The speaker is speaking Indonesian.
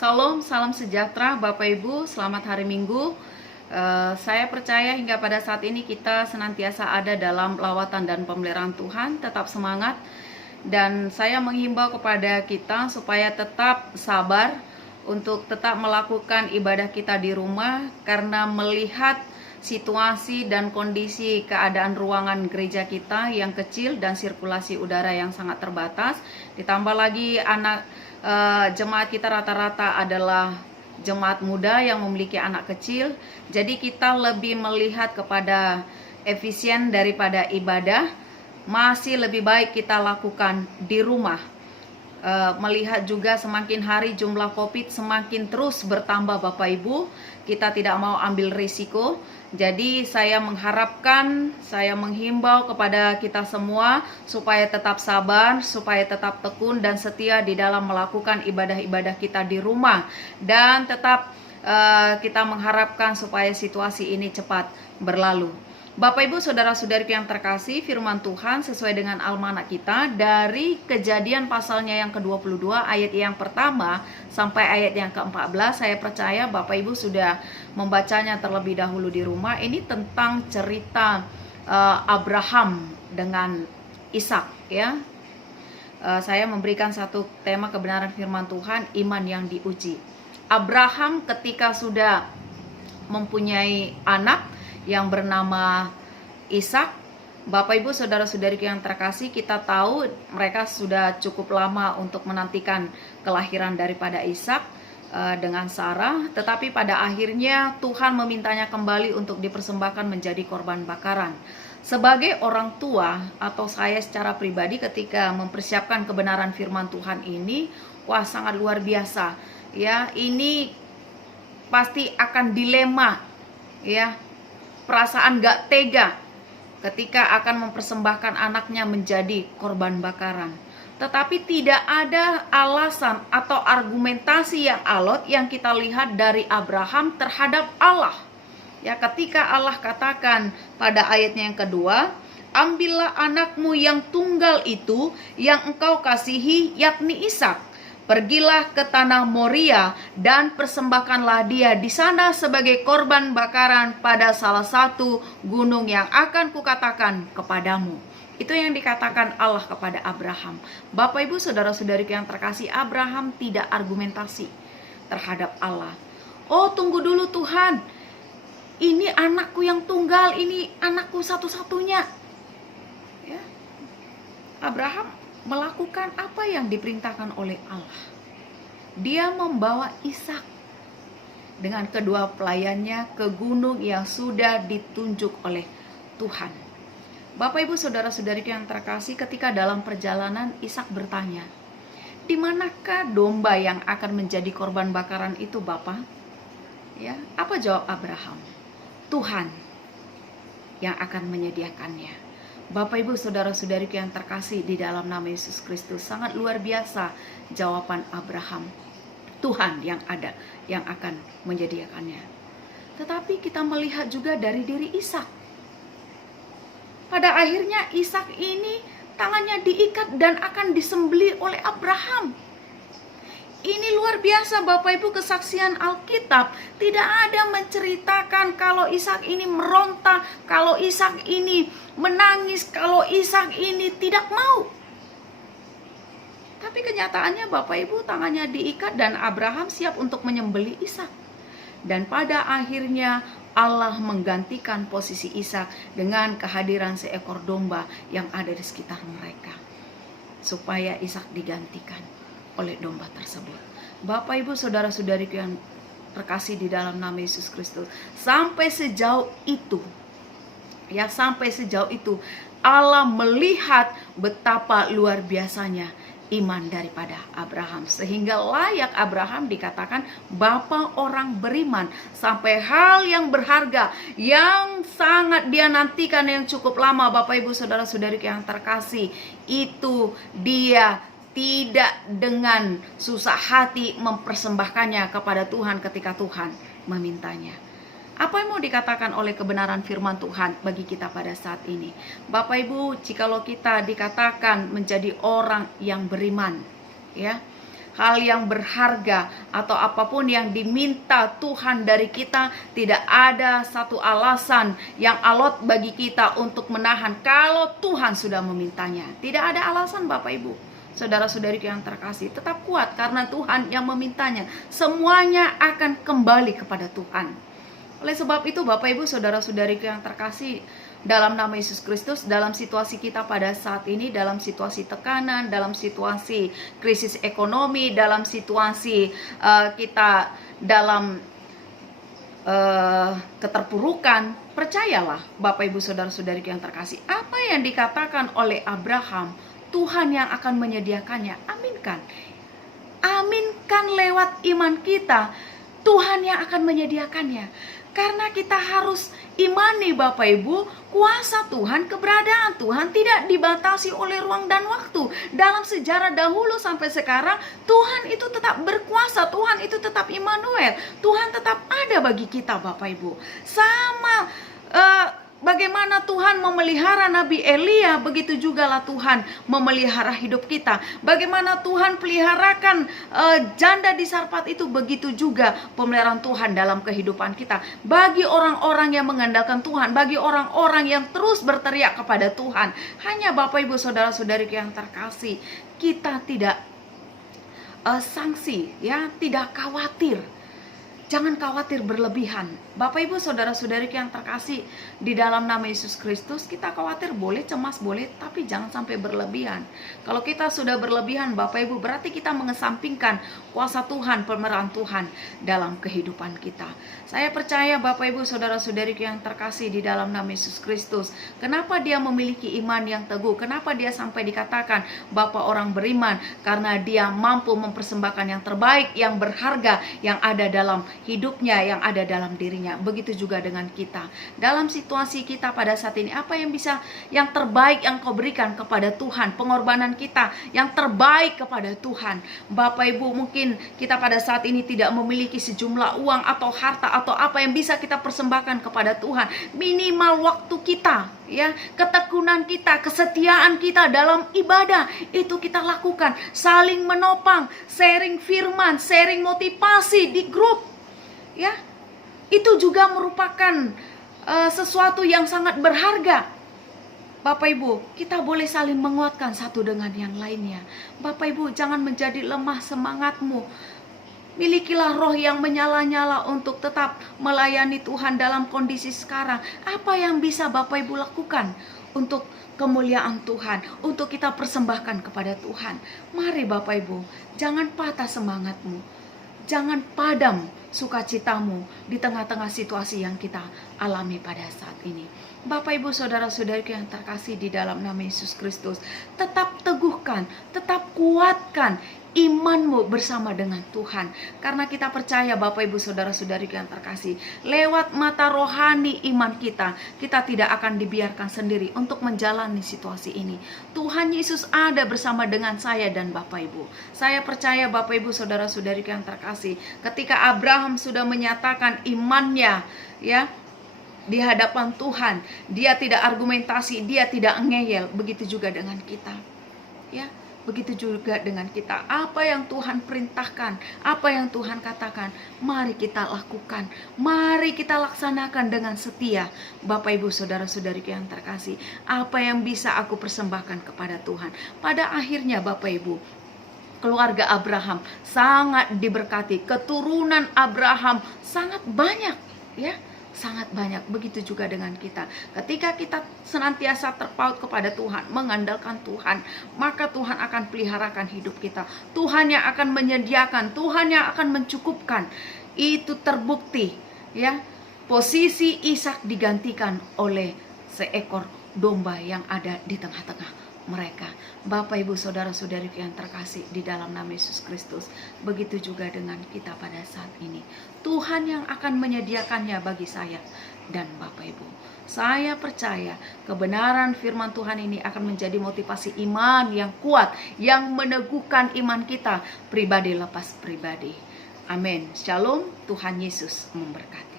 Salam, salam sejahtera Bapak Ibu, selamat hari Minggu. Saya percaya hingga pada saat ini kita senantiasa ada dalam lawatan dan pemeliharaan Tuhan. Tetap semangat, dan saya menghimbau kepada kita supaya tetap sabar untuk tetap melakukan ibadah kita di rumah, karena melihat situasi dan kondisi keadaan ruangan gereja kita yang kecil dan sirkulasi udara yang sangat terbatas, ditambah lagi jemaat kita rata-rata adalah jemaat muda yang memiliki anak kecil. Jadi kita lebih melihat kepada efisien daripada ibadah. Masih lebih baik kita lakukan di rumah. Melihat juga semakin hari jumlah COVID semakin terus bertambah Bapak Ibu, kita tidak mau ambil risiko. Jadi saya mengharapkan, saya menghimbau kepada kita semua supaya tetap sabar, supaya tetap tekun dan setia di dalam melakukan ibadah-ibadah kita di rumah, dan tetap kita mengharapkan supaya situasi ini cepat berlalu. Bapak Ibu saudara-saudariku yang terkasih, firman Tuhan sesuai dengan almanak kita dari Kejadian pasalnya yang ke-22 ayat yang pertama sampai ayat yang ke-14. Saya percaya Bapak Ibu sudah membacanya terlebih dahulu di rumah. Ini tentang cerita Abraham dengan Ishak, ya. Saya memberikan satu tema kebenaran firman Tuhan, iman yang diuji. Abraham ketika sudah mempunyai anak yang bernama Ishak, Bapak Ibu saudara-saudariku yang terkasih, kita tahu mereka sudah cukup lama untuk menantikan kelahiran daripada Ishak dengan Sarah, tetapi pada akhirnya Tuhan memintanya kembali untuk dipersembahkan menjadi korban bakaran. Sebagai orang tua atau saya secara pribadi ketika mempersiapkan kebenaran firman Tuhan ini, wah sangat luar biasa. Ya, ini pasti akan dilema, ya. Perasaan gak tega ketika akan mempersembahkan anaknya menjadi korban bakaran. Tetapi tidak ada alasan atau argumentasi yang alot yang kita lihat dari Abraham terhadap Allah. Ya, ketika Allah katakan pada ayatnya yang kedua, ambillah anakmu yang tunggal itu yang engkau kasihi, yakni Ishak. Pergilah ke tanah Moria dan persembahkanlah dia di sana sebagai korban bakaran pada salah satu gunung yang akan kukatakan kepadamu. Itu yang dikatakan Allah kepada Abraham. Bapak Ibu saudara-saudariku yang terkasih, Abraham tidak argumentasi terhadap Allah. Oh, tunggu dulu Tuhan, ini anakku yang tunggal, ini anakku satu-satunya. Ya. Abraham melakukan apa yang diperintahkan oleh Allah. Dia membawa Ishak dengan kedua pelayannya ke gunung yang sudah ditunjuk oleh Tuhan. Bapak Ibu saudara-saudariku yang terkasih, ketika dalam perjalanan Ishak bertanya, di manakah domba yang akan menjadi korban bakaran itu, Bapak? Ya, apa jawab Abraham? Tuhan yang akan menyediakannya. Bapak Ibu saudara-saudariku yang terkasih di dalam nama Yesus Kristus, sangat luar biasa jawaban Abraham. Tuhan yang ada yang akan menyediakannya. Tetapi kita melihat juga dari diri Ishak. Pada akhirnya Ishak ini tangannya diikat dan akan disembelih oleh Abraham. Ini luar biasa Bapak Ibu, kesaksian Alkitab tidak ada menceritakan kalau Ishak ini meronta, kalau Ishak ini menangis, kalau Ishak ini tidak mau. Tapi kenyataannya Bapak Ibu, tangannya diikat dan Abraham siap untuk menyembelih Ishak. Dan pada akhirnya Allah menggantikan posisi Ishak dengan kehadiran seekor domba yang ada di sekitar mereka, supaya Ishak digantikan oleh domba tersebut. Bapak Ibu saudara-saudariku yang terkasih di dalam nama Yesus Kristus, sampai sejauh itu, ya, sampai sejauh itu Allah melihat betapa luar biasanya iman daripada Abraham, sehingga layak Abraham dikatakan bapa orang beriman. Sampai hal yang berharga yang sangat dia nantikan yang cukup lama, Bapak Ibu saudara-saudariku yang terkasih, itu dia tidak dengan susah hati mempersembahkannya kepada Tuhan ketika Tuhan memintanya. Apa yang mau dikatakan oleh kebenaran firman Tuhan bagi kita pada saat ini? Bapak Ibu, jikalau kita dikatakan menjadi orang yang beriman, ya, hal yang berharga atau apapun yang diminta Tuhan dari kita, tidak ada satu alasan yang alot bagi kita untuk menahan kalau Tuhan sudah memintanya. Tidak ada alasan Bapak Ibu. Saudara-saudariku yang terkasih, tetap kuat karena Tuhan yang memintanya. Semuanya akan kembali kepada Tuhan. Oleh sebab itu Bapak Ibu, saudara-saudariku yang terkasih, dalam nama Yesus Kristus, dalam situasi kita pada saat ini, dalam situasi tekanan, dalam situasi krisis ekonomi, dalam situasi kita dalam keterpurukan, percayalah Bapak Ibu saudara-saudari yang terkasih, apa yang dikatakan oleh Abraham, Tuhan yang akan menyediakannya. Aminkan. Aminkan lewat iman kita, Tuhan yang akan menyediakannya. Karena kita harus imani Bapak Ibu, kuasa Tuhan, keberadaan Tuhan tidak dibatasi oleh ruang dan waktu. Dalam sejarah dahulu sampai sekarang, Tuhan itu tetap berkuasa, Tuhan itu tetap Immanuel, Tuhan tetap ada bagi kita Bapak Ibu. Sama bagaimana Tuhan memelihara Nabi Elia, begitu jugalah Tuhan memelihara hidup kita. Bagaimana Tuhan peliharakan janda di Sarfat itu, begitu juga pemeliharaan Tuhan dalam kehidupan kita. Bagi orang-orang yang mengandalkan Tuhan, bagi orang-orang yang terus berteriak kepada Tuhan. Hanya Bapak Ibu saudara-saudari yang terkasih, kita tidak sangsi, ya, tidak khawatir. Jangan khawatir berlebihan. Bapak Ibu saudara-saudari yang terkasih, di dalam nama Yesus Kristus, kita khawatir boleh, cemas boleh, tapi jangan sampai berlebihan. Kalau kita sudah berlebihan Bapak Ibu, berarti kita mengesampingkan kuasa Tuhan, pemeliharaan Tuhan dalam kehidupan kita. Saya percaya Bapak Ibu saudara-saudari yang terkasih, di dalam nama Yesus Kristus, kenapa dia memiliki iman yang teguh? Kenapa dia sampai dikatakan Bapa orang beriman? Karena dia mampu mempersembahkan yang terbaik, yang berharga, yang ada dalam hidupnya, yang ada dalam dirinya. Begitu juga dengan kita. Dalam situasi kita pada saat ini, apa yang bisa, yang terbaik yang kau berikan kepada Tuhan, pengorbanan kita yang terbaik kepada Tuhan. Bapak Ibu, mungkin kita pada saat ini tidak memiliki sejumlah uang atau harta atau apa yang bisa kita persembahkan kepada Tuhan. Minimal waktu kita, ya, ketekunan kita, kesetiaan kita dalam ibadah, itu kita lakukan. Saling menopang, sharing firman, sharing motivasi di grup, ya, itu juga merupakan sesuatu yang sangat berharga. Bapak Ibu, kita boleh saling menguatkan satu dengan yang lainnya. Bapak Ibu, jangan menjadi lemah semangatmu. Milikilah roh yang menyala-nyala untuk tetap melayani Tuhan dalam kondisi sekarang. Apa yang bisa Bapak Ibu lakukan untuk kemuliaan Tuhan, untuk kita persembahkan kepada Tuhan? Mari Bapak Ibu, jangan patah semangatmu, jangan padam sukacitamu di tengah-tengah situasi yang kita alami pada saat ini. Bapak Ibu saudara-saudari yang terkasih, di dalam nama Yesus Kristus, tetap teguhkan, tetap kuatkan imanmu bersama dengan Tuhan. Karena kita percaya Bapak Ibu saudara-saudari yang terkasih, lewat mata rohani iman kita, kita tidak akan dibiarkan sendiri untuk menjalani situasi ini. Tuhan Yesus ada bersama dengan saya dan Bapak Ibu. Saya percaya Bapak Ibu saudara-saudari yang terkasih, ketika Abraham sudah menyatakan imannya, ya, di hadapan Tuhan, dia tidak argumentasi, dia tidak ngeyel. Begitu juga dengan kita, ya. Begitu juga dengan kita. Apa yang Tuhan perintahkan, apa yang Tuhan katakan, mari kita lakukan, mari kita laksanakan dengan setia. Bapak Ibu saudara-saudari yang terkasih, apa yang bisa aku persembahkan kepada Tuhan? Pada akhirnya Bapak Ibu, keluarga Abraham sangat diberkati, keturunan Abraham sangat banyak, ya, sangat banyak. Begitu juga dengan kita. Ketika kita senantiasa terpaut kepada Tuhan, mengandalkan Tuhan, maka Tuhan akan peliharakan hidup kita. Tuhan yang akan menyediakan, Tuhan yang akan mencukupkan. Itu terbukti, ya. Posisi Ishak digantikan oleh seekor domba yang ada di tengah-tengah mereka. Bapak Ibu saudara-saudari yang terkasih, di dalam nama Yesus Kristus, begitu juga dengan kita pada saat ini. Tuhan yang akan menyediakannya bagi saya dan Bapak Ibu. Saya percaya kebenaran firman Tuhan ini akan menjadi motivasi iman yang kuat, yang meneguhkan iman kita pribadi lepas pribadi. Amin. Shalom. Tuhan Yesus memberkati.